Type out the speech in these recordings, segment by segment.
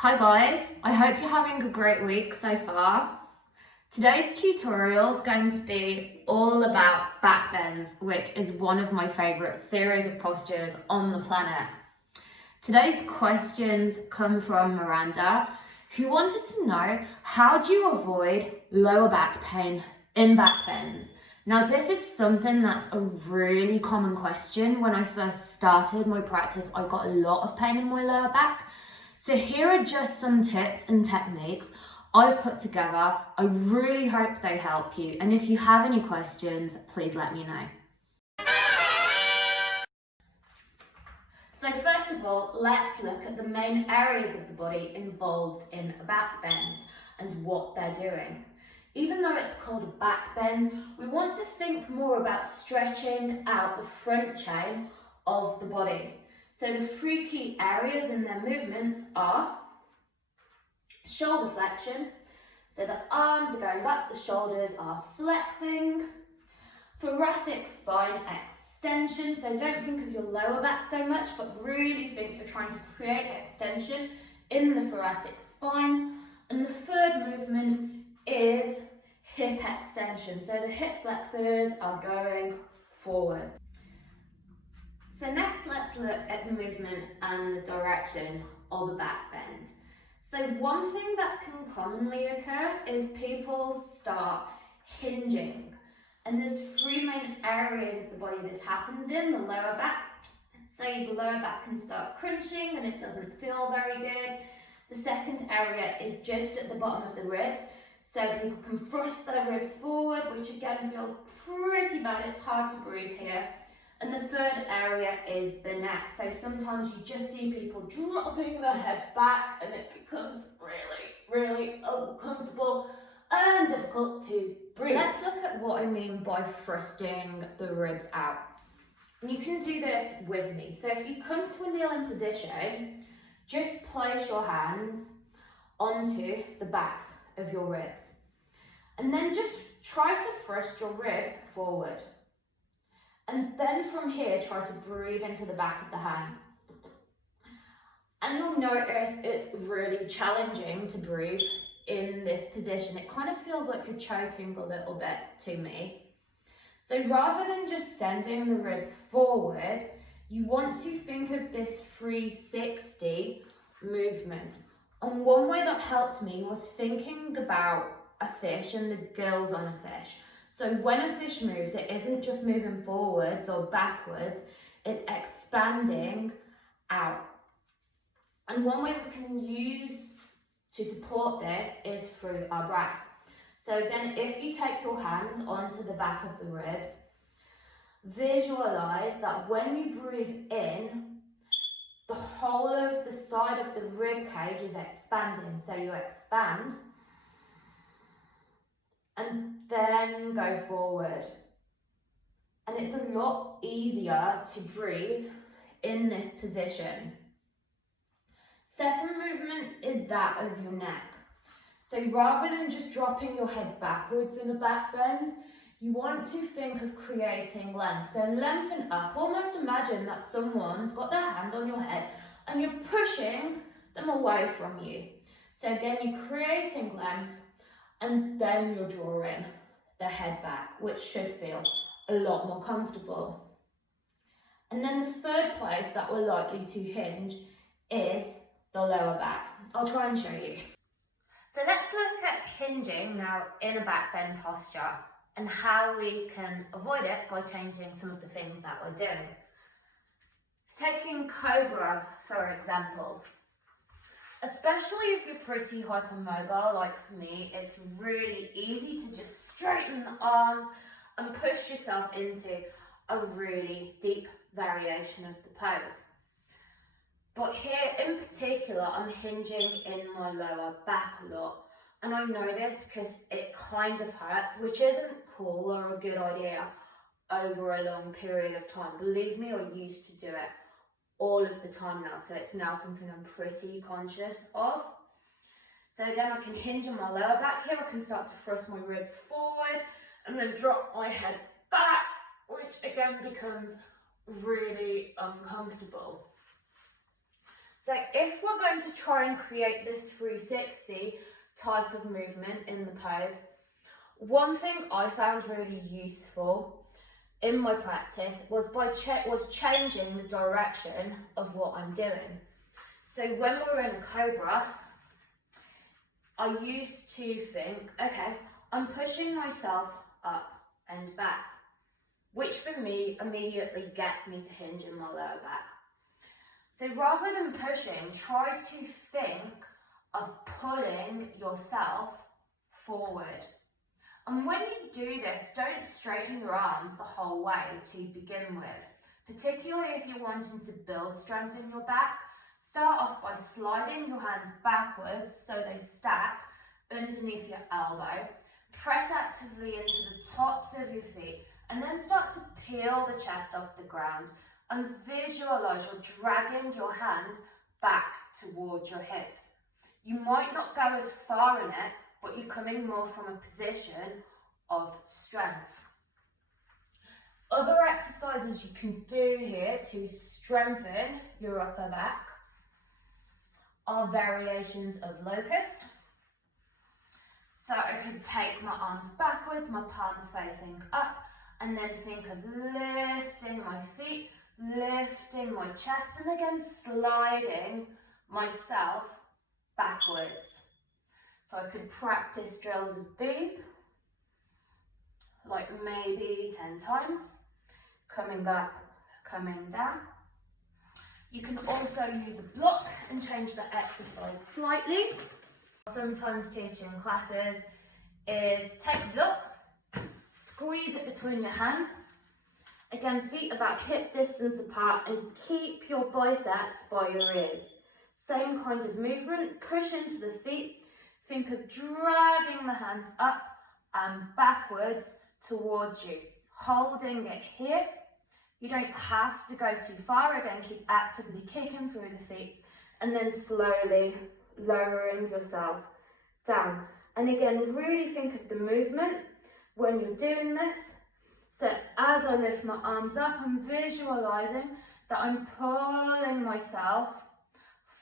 Hi guys, I hope you're having a great week so far. Today's tutorial is going to be all about back bends, which is one of my favourite series of postures on the planet. Today's questions come from Miranda, who wanted to know, how do you avoid lower back pain in back bends? Now, this is something that's a really common question. When I first started my practice, I got a lot of pain in my lower back. So here are just some tips and techniques I've put together. I really hope they help you. And if you have any questions, please let me know. So first of all, let's look at the main areas of the body involved in a back bend and what they're doing. Even though it's called a back bend, we want to think more about stretching out the front chain of the body. So the three key areas in their movements are shoulder flexion. So the arms are going up, the shoulders are flexing. Thoracic spine extension. So don't think of your lower back so much, but really think you're trying to create extension in the thoracic spine. And the third movement is hip extension. So the hip flexors are going forward. So next, let's look at the movement and the direction of a back bend. So one thing that can commonly occur is people start hinging. And there's three main areas of the body this happens in: the lower back. So the lower back can start crunching and it doesn't feel very good. The second area is just at the bottom of the ribs. So people can thrust their ribs forward, which again feels pretty bad. It's hard to breathe here. And the third area is the neck. So sometimes you just see people dropping their head back and it becomes really uncomfortable and difficult to breathe. Let's look at what I mean by thrusting the ribs out. And you can do this with me. So if you come to a kneeling position, just place your hands onto the backs of your ribs. And then just try to thrust your ribs forward. And then from here, try to breathe into the back of the hands. And you'll notice it's really challenging to breathe in this position. It kind of feels like you're choking a little bit to me. So rather than just sending the ribs forward, you want to think of this 360 movement. And one way that helped me was thinking about a fish and the gills on a fish. So when a fish moves, it isn't just moving forwards or backwards, it's expanding out. And one way we can use to support this is through our breath. So again, if you take your hands onto the back of the ribs, visualize that when you breathe in, the whole of the side of the rib cage is expanding. So you expand and then go forward. And it's a lot easier to breathe in this position. Second movement is that of your neck. So rather than just dropping your head backwards in a back bend, you want to think of creating length. So lengthen up. Almost imagine that someone's got their hand on your head and you're pushing them away from you. So again, you're creating length and then you're drawing the head back, which should feel a lot more comfortable. And then the third place that we're likely to hinge is the lower back. I'll try and show you. So let's look at hinging now in a back bend posture and how we can avoid it by changing some of the things that we're doing. So taking Cobra, for example. Especially if you're pretty hypermobile like me, it's really easy to just straighten the arms and push yourself into a really deep variation of the pose. But here in particular, I'm hinging in my lower back a lot. And I know this because it kind of hurts, which isn't cool or a good idea over a long period of time. Believe me, I used to do it all of the time now, so it's now something I'm pretty conscious of. So again, I can hinge on my lower back here. I can start to thrust my ribs forward and then drop my head back, which again becomes really uncomfortable. So if we're going to try and create this 360 type of movement in the pose, one thing I found really useful in my practice was changing the direction of what I'm doing. So when we're in a cobra, I used to think, okay, I'm pushing myself up and back, which for me immediately gets me to hinge in my lower back. So rather than pushing, try to think of pulling yourself forward. And when you do this, don't straighten your arms the whole way to begin with, particularly if you're wanting to build strength in your back. Start off by sliding your hands backwards so they stack underneath your elbow. Press actively into the tops of your feet and then start to peel the chest off the ground and visualize you're dragging your hands back towards your hips. You might not go as far in it, but you're coming more from a position of strength. Other exercises you can do here to strengthen your upper back are variations of locust. So I could take my arms backwards, my palms facing up, and then think of lifting my feet, lifting my chest, and again sliding myself backwards. So I could practice drills of these, like maybe 10 times, coming up, coming down. You can also use a block and change the exercise slightly. Sometimes teach in classes is take a block, squeeze it between your hands. Again, feet about hip distance apart and keep your biceps by your ears. Same kind of movement, push into the feet. Think of dragging the hands up and backwards towards you, holding it here. You don't have to go too far. Again, keep actively kicking through the feet and then slowly lowering yourself down. And again, really think of the movement when you're doing this. So as I lift my arms up, I'm visualizing that I'm pulling myself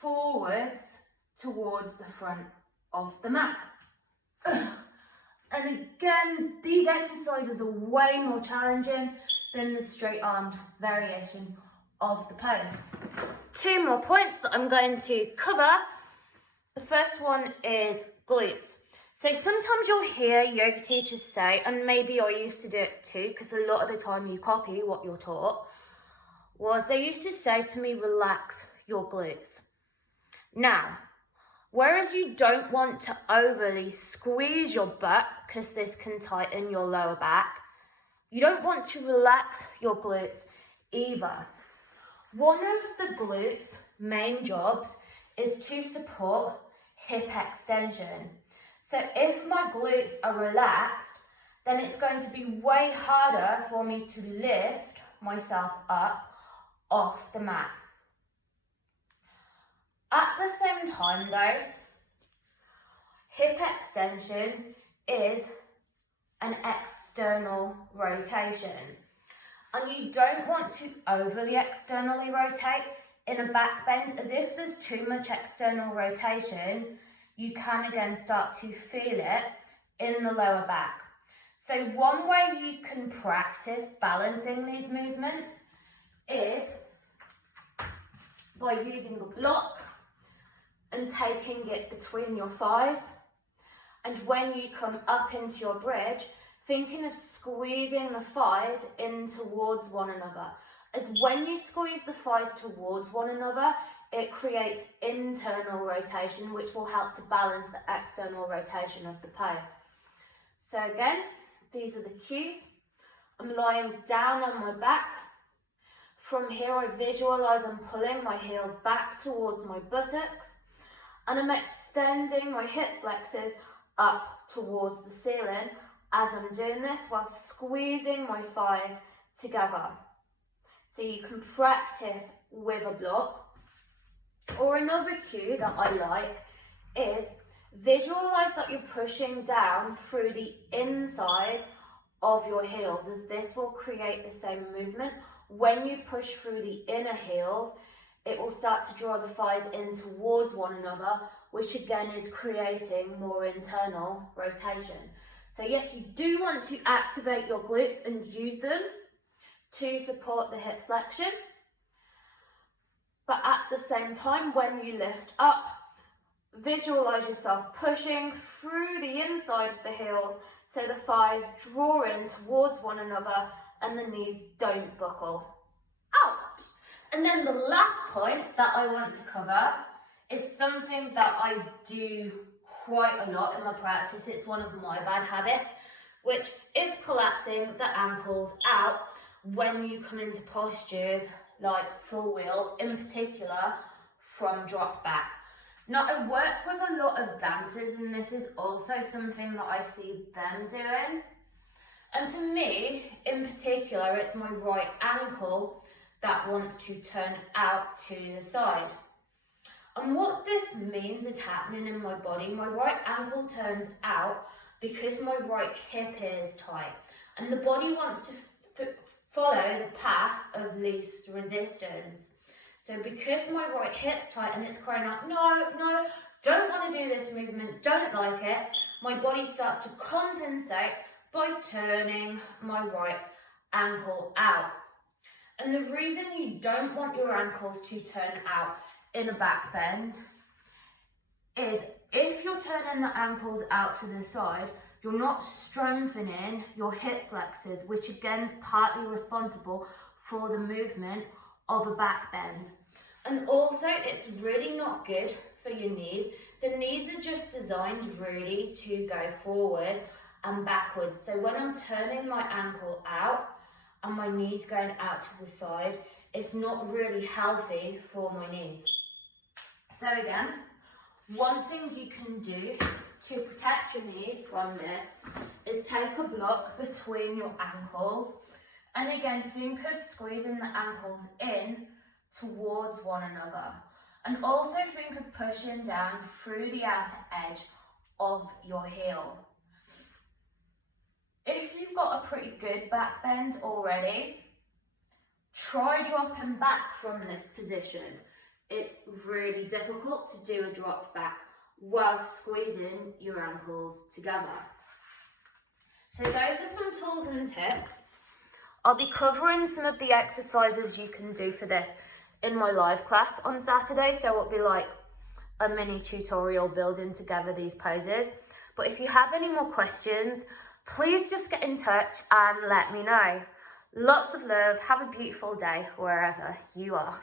forwards towards the front of the mat. And again, these exercises are way more challenging than the straight armed variation of the pose. Two more points that I'm going to cover. The first one is glutes. So sometimes you'll hear yoga teachers say, and maybe I used to do it too, because a lot of the time you copy what you're taught, was they used to say to me, relax your glutes. Now, whereas you don't want to overly squeeze your butt, because this can tighten your lower back, you don't want to relax your glutes either. One of the glutes' main jobs is to support hip extension. So if my glutes are relaxed, then it's going to be way harder for me to lift myself up off the mat. At the same time though, hip extension is an external rotation. And you don't want to overly externally rotate in a back bend, as if there's too much external rotation, you can again start to feel it in the lower back. So one way you can practice balancing these movements is by using a block and taking it between your thighs. And when you come up into your bridge, thinking of squeezing the thighs in towards one another. As when you squeeze the thighs towards one another, it creates internal rotation, which will help to balance the external rotation of the pose. So again, these are the cues. I'm lying down on my back. From here, I visualize I'm pulling my heels back towards my buttocks, and I'm extending my hip flexors up towards the ceiling as I'm doing this, while squeezing my thighs together. So you can practice with a block. Or another cue that I like is visualize that you're pushing down through the inside of your heels, as this will create the same movement. When you push through the inner heels, it will start to draw the thighs in towards one another, which again is creating more internal rotation. So yes, you do want to activate your glutes and use them to support the hip flexion. But at the same time, when you lift up, visualize yourself pushing through the inside of the heels so the thighs draw in towards one another and the knees don't buckle out. And then the last point that I want to cover is something that I do quite a lot in my practice. It's one of my bad habits, which is collapsing the ankles out when you come into postures like full wheel, in particular from drop back. Now, I work with a lot of dancers, and this is also something that I see them doing. And for me, in particular, it's my right ankle that wants to turn out to the side. And what this means is happening in my body. My right ankle turns out because my right hip is tight. And the body wants to follow the path of least resistance. So because my right hip's tight and it's crying out, no, no, don't want to do this movement, don't like it, my body starts to compensate by turning my right ankle out. And the reason you don't want your ankles to turn out in a back bend is if you're turning the ankles out to the side, you're not strengthening your hip flexors, which again is partly responsible for the movement of a back bend. And also, it's really not good for your knees. The knees are just designed really to go forward and backwards. So when I'm turning my ankle out and my knees going out to the side, it's not really healthy for my knees. So again, one thing you can do to protect your knees from this is take a block between your ankles, and again think of squeezing the ankles in towards one another, and also think of pushing down through the outer edge of your heel. If you've got a pretty good back bend already, try dropping back from this position. It's really difficult to do a drop back while squeezing your ankles together. So those are some tools and tips. I'll be covering some of the exercises you can do for this in my live class on Saturday, so it'll be like a mini tutorial building together these poses. But if you have any more questions, please just get in touch and let me know. Lots of love, have a beautiful day wherever you are.